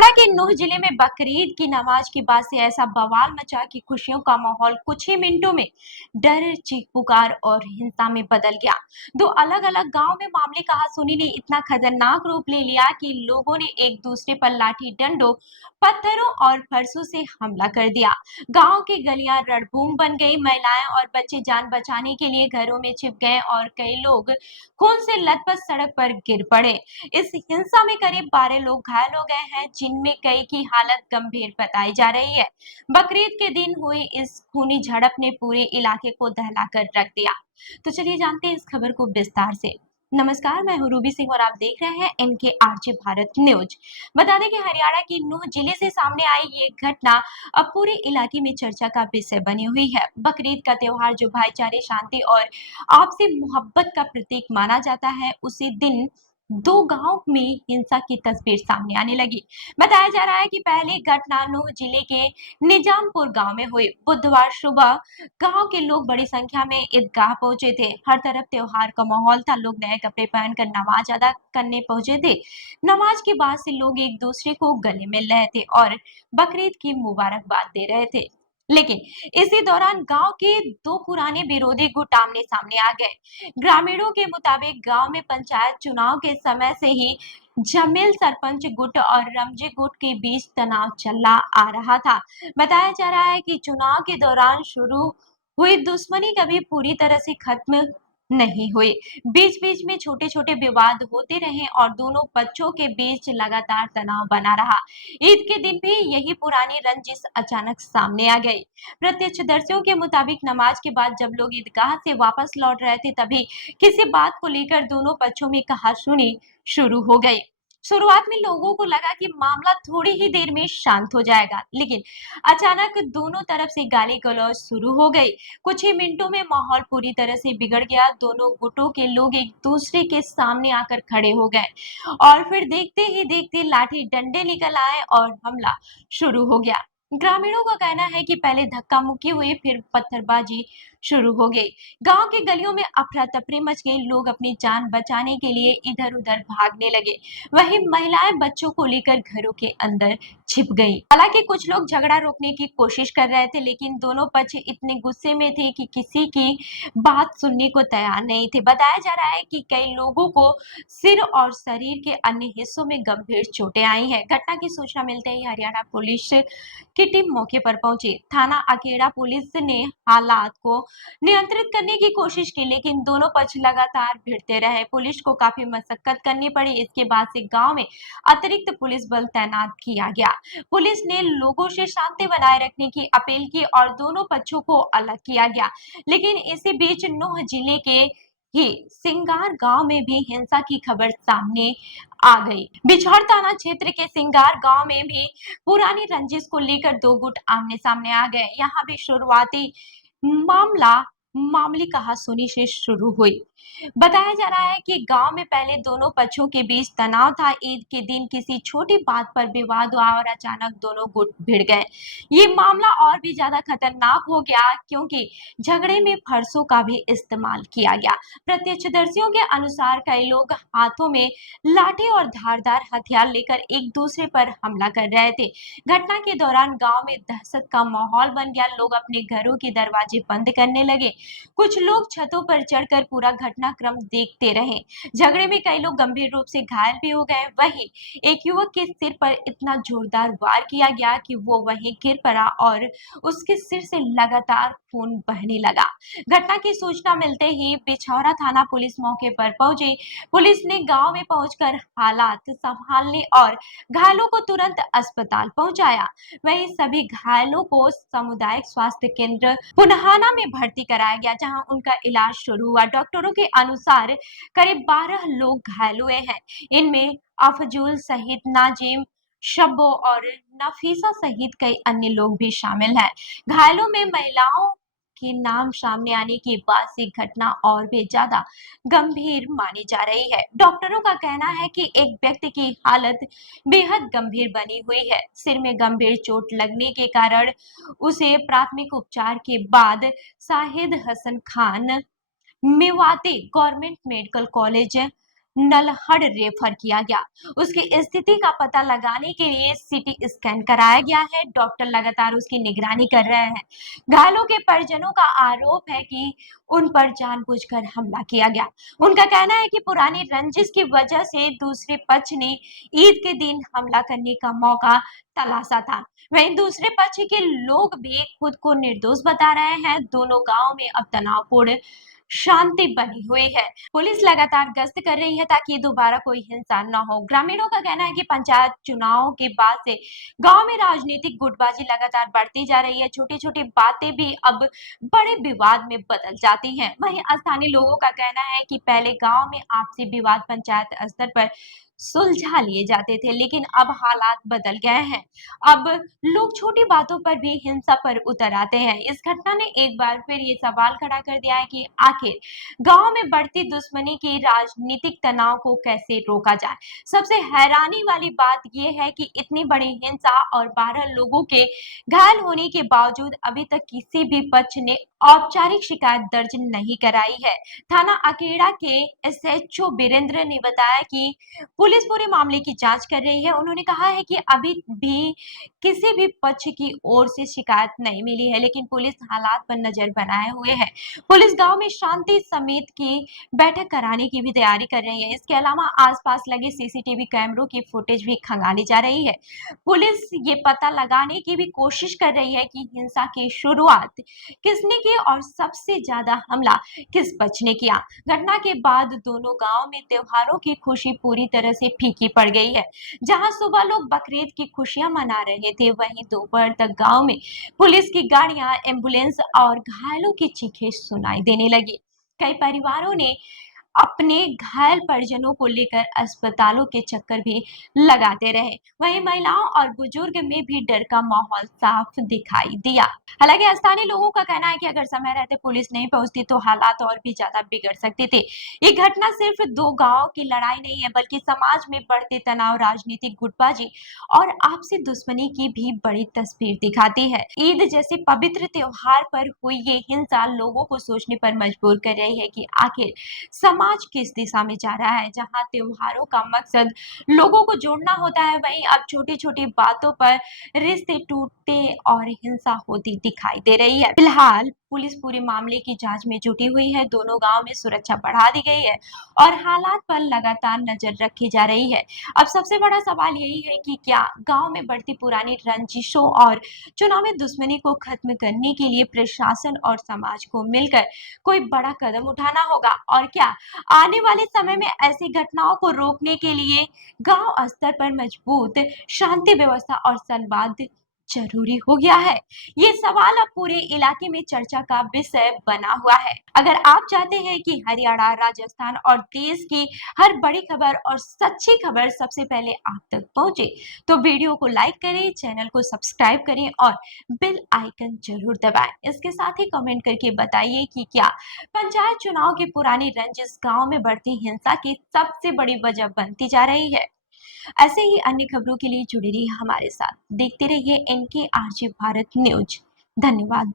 हरियाणा के नूह जिले में बकरीद की नमाज के बाद से ऐसा बवाल मचा कि खुशियों का माहौल कुछ ही मिनटों में डर, चीख पुकार और हिंसा में बदल गया। दो अलग अलग गांव में मामले कहासुनी ने इतना खतरनाक रूप ले लिया कि लोगों ने एक दूसरे पर लाठी डंडों, पत्थरों और फरसों से हमला कर दिया। गांव की गलियां रणभूमि बन गई। महिलाएं और बच्चे जान बचाने के लिए घरों में छिप गए और कई लोग खून से लथपथ सड़क पर गिर पड़े। इस हिंसा में करीब 12 लोग घायल हो गए हैं, जिनमें कई की हालत गंभीर बताई जा रही है। बकरीद के दिन हुई इस खूनी झड़प ने पूरे इलाके को दहला कर रख दिया। तो चलिए जानते हैं इस खबर को विस्तार से। नमस्कार, मैं हूं रूबी सिंह और आप देख रहे हैं इनके आरजे भारत न्यूज। बता दें कि हरियाणा की नूह जिले से सामने आई ये घटना अब पूरे इलाके में चर्चा का विषय बनी हुई है। बकरीद का त्योहार जो भाईचारे, शांति और आपसी मोहब्बत का प्रतीक माना जाता है, उसी दिन दो गांव में हिंसा की तस्वीर सामने आने लगी। बताया जा रहा है कि पहली घटना नूह जिले के निजामपुर गांव में हुई। बुधवार सुबह गांव के लोग बड़ी संख्या में ईदगाह पहुंचे थे। हर तरफ त्योहार का माहौल था। लोग नए कपड़े पहनकर नमाज अदा करने पहुंचे थे। नमाज के बाद से लोग एक दूसरे को गले मिल रहे थे और बकरीद की मुबारकबाद दे रहे थे। लेकिन इसी दौरान गांव के दो पुराने विरोधी गुट आमने सामने आ गए। ग्रामीणों के मुताबिक गांव में पंचायत चुनाव के समय से ही जमील सरपंच गुट और रमजी गुट के बीच तनाव चला आ रहा था। बताया जा रहा है कि चुनाव के दौरान शुरू हुई दुश्मनी कभी पूरी तरह से खत्म नहीं हुई। बीच बीच में छोटे छोटे विवाद होते रहे और दोनों पक्षों के बीच लगातार तनाव बना रहा। ईद के दिन भी यही पुरानी रंजिश अचानक सामने आ गई। प्रत्यक्षदर्शियों के मुताबिक नमाज के बाद जब लोग ईदगाह से वापस लौट रहे थे, तभी किसी बात को लेकर दोनों पक्षों में कहासुनी शुरू हो गई। शुरुआत में लोगों को लगा कि मामला थोड़ी ही देर में शांत हो जाएगा, लेकिन अचानक दोनों तरफ से गाली गलौज शुरू हो गई। कुछ ही मिनटों में माहौल पूरी तरह से बिगड़ गया। दोनों गुटों के लोग एक दूसरे के सामने आकर खड़े हो गए और फिर देखते ही देखते लाठी डंडे निकल आए और हमला शुरू हो गया। ग्रामीणों का कहना है कि पहले धक्का मुक्की हुई, फिर पत्थरबाजी शुरू हो गई। गांव की गलियों में अफरा तफरी मच गई। लोग अपनी जान बचाने के लिए इधर उधर भागने लगे। वहीं महिलाएं बच्चों को लेकर घरों के अंदर छिप गई। हालांकि कुछ लोग झगड़ा रोकने की कोशिश कर रहे थे, लेकिन दोनों पक्ष इतने गुस्से में थे कि किसी की बात सुनने को तैयार नहीं थे। बताया जा रहा है कि कई लोगों को सिर और शरीर के अन्य हिस्सों में गंभीर चोटें आई हैं। घटना की सूचना मिलते ही हरियाणा पुलिस की टीम मौके पर पहुंची। थाना अकेड़ा पुलिस ने हालात को नियंत्रित करने की कोशिश की, लेकिन दोनों पक्ष लगातार भिड़ते रहे। पुलिस को काफी मशक्कत करनी पड़ी। इसके बाद से गांव में अतिरिक्त पुलिस बल तैनात किया गया। पुलिस ने लोगों से शांति बनाए रखने की अपील की और दोनों पक्षों को अलग किया गया। लेकिन इसी बीच नूह जिले के ही सिंगार गांव में भी हिंसा की खबर सामने आ गई। बिछौर थाना क्षेत्र के सिंगार गांव में भी पुरानी रंजिश को लेकर दो गुट आमने सामने आ गए। यहाँ भी शुरुआती मामला मामूली कहासुनी से शुरू हुई। बताया जा रहा है कि गांव में पहले दोनों पक्षों के बीच तनाव था। ईद के दिन किसी छोटी बात पर विवाद हुआ और अचानक दोनों गुट भिड़ गए। ये मामला और भी ज्यादा खतरनाक हो गया क्योंकि झगड़े में फरसों का भी इस्तेमाल किया गया। प्रत्यक्षदर्शियों के अनुसार कई लोग हाथों में लाठी और धारदार हथियार लेकर एक दूसरे पर हमला कर रहे थे। घटना के दौरान गांव में दहशत का माहौल बन गया। लोग अपने घरों के दरवाजे बंद करने लगे। कुछ लोग छतों पर चढ़कर पूरा घटनाक्रम देखते रहे। झगड़े में कई लोग गंभीर रूप से घायल भी हो गए। वहीं एक युवक के सिर पर इतना जोरदार वार किया गया कि वो वहीं गिर पड़ा और उसके सिर से लगातार खून बहने लगा। घटना की सूचना मिलते ही पिछौरा थाना पुलिस मौके पर पहुंची। पुलिस ने गांव में पहुंचकर हालात संभालने और घायलों को तुरंत अस्पताल पहुंचाया। वहीं सभी घायलों को सामुदायिक स्वास्थ्य केंद्र पुनहाना में भर्ती कराया गया, जहां उनका इलाज शुरू हुआ। डॉक्टरों के अनुसार करीब 12 लोग घायल हुए हैं। इनमें अफजूल सहित नाजिम, शब्बो और नफीसा सहित कई अन्य लोग भी शामिल हैं। घायलों में महिलाओं के नाम सामने आने के बाद से घटना और भी ज्यादा गंभीर मानी जा रही है। डॉक्टरों का कहना है कि एक व्यक्ति की हालत बेहद गंभीर बनी हुई है। सिर में गंभीर चोट लगने के कारण उसे प्राथमिक उपचार के बाद Shahid Hasan Khan Mewati government medical college Nalhar refer किया गया। उसकी स्थिति का पता लगाने के लिए सीटी स्कैन कराया गया है। डॉक्टर लगातार उसकी निगरानी कर रहे हैं। घायलों के परिजनों का आरोप है कि उन पर जानबूझकर हमला किया गया। उनका कहना है कि पुरानी रंजिश की वजह से दूसरे पक्ष ने ईद के दिन हमला करने का मौका तलाशा था। वहीं दूसरे पक्ष के लोग भी खुद को निर्दोष बता रहे हैं। दोनों गांव में अब तनावपूर्ण शांति बनी हुई है। पुलिस लगातार गश्त कर रही है ताकि दोबारा कोई हिंसा न हो। ग्रामीणों का कहना है कि पंचायत चुनाव के बाद से गांव में राजनीतिक गुटबाजी लगातार बढ़ती जा रही है। छोटी-छोटी बातें भी अब बड़े विवाद में बदल जाती हैं। वहीं स्थानीय लोगों का कहना है कि पहले गांव में आपसी विवाद पंचायत स्तर पर सुलझा लिए जाते थे, लेकिन अब हालात बदल गए हैं। अब लोग छोटी बातों पर भी हिंसा पर उतर आते हैं। इस घटना ने एक बार फिर ये सवाल खड़ा कर दिया है कि आखिर गांव में बढ़ती दुश्मनी की राजनीतिक तनाव को कैसे रोका जाए। सबसे हैरानी वाली बात यह है कि इतनी बड़ी हिंसा और 12 लोगों के घायल होने के बावजूद अभी तक किसी भी पक्ष ने औपचारिक शिकायत दर्ज नहीं कराई है। थाना अकेड़ा के एसएचओ वीरेंद्र ने बताया कि पुलिस पूरे मामले की जांच कर रही है। उन्होंने कहा है कि अभी भी किसी भी पक्ष की ओर से शिकायत नहीं मिली है, लेकिन पुलिस हालात पर नजर बनाए हुए है। पुलिस गांव में शांति समिति की बैठक कराने की भी तैयारी कर रही है। इसके अलावा आसपास लगे सीसीटीवी कैमरों की फुटेज भी खंगाली जा रही है। पुलिस ये पता लगाने की भी कोशिश कर रही है कि हिंसा की शुरुआत किसने की और सबसे ज्यादा हमला किस पक्ष ने किया। घटना के बाद दोनों गांव में त्योहारों की खुशी पूरी तरह से फीकी पड़ गई है। जहां सुबह लोग बकरीद की खुशियां मना रहे थे, वहीं दोपहर तक गांव में पुलिस की गाड़ियां, एम्बुलेंस और घायलों की चीखें सुनाई देने लगी। कई परिवारों ने अपने घायल परिजनों को लेकर अस्पतालों के चक्कर भी लगाते रहे। वहीं महिलाओं और बुजुर्ग में भी डर का माहौल साफ दिखाई दिया। हालांकि स्थानीय लोगों का कहना है कि अगर समय रहते पुलिस नहीं पहुंचती तो हालात और भी ज्यादा बिगड़ सकते थे। ये घटना सिर्फ दो गांवों की लड़ाई नहीं है, बल्कि समाज में बढ़ते तनाव, राजनीतिक गुटबाजी और आपसी दुश्मनी की भी बड़ी तस्वीर दिखाती है। ईद जैसे पवित्र त्योहार पर हुई ये हिंसा लोगों को सोचने पर मजबूर कर रही है कि आखिर समाज किस दिशा में जा रहा है। जहां त्योहारों का मकसद लोगों को जोड़ना होता है, वहीं अब छोटी-छोटी बातों पर रिश्ते टूटते और हिंसा होती दिखाई दे रही है। फिलहाल पुलिस पूरे मामले की जांच में जुटी हुई है। दोनों गांव में सुरक्षा बढ़ा दी गई है और हालात पर लगातार नजर रखी जा रही है। अब सबसे बड़ा सवाल यही है कि क्या गांव में बढ़ती पुरानी रंजिशों और चुनावी दुश्मनी को खत्म करने के लिए प्रशासन और समाज को मिलकर कोई बड़ा कदम उठाना होगा, और क्या आने वाले समय में ऐसी घटनाओं को रोकने के लिए गांव स्तर पर मजबूत शांति व्यवस्था और संवाद जरूरी हो गया है। ये सवाल अब पूरे इलाके में चर्चा का विषय बना हुआ है। अगर आप चाहते हैं कि हरियाणा, राजस्थान और देश की हर बड़ी खबर और सच्ची खबर सबसे पहले आप तक पहुंचे, तो वीडियो को लाइक करें, चैनल को सब्सक्राइब करें और बेल आइकन जरूर दबाएं। इसके साथ ही कमेंट करके बताइए कि क्या पंचायत चुनाव की पुरानी रंजिश गांव में बढ़ती हिंसा की सबसे बड़ी वजह बनती जा रही है। ऐसे ही अन्य खबरों के लिए जुड़े रहिए हमारे साथ। देखते रहिए NKRG भारत न्यूज। धन्यवाद।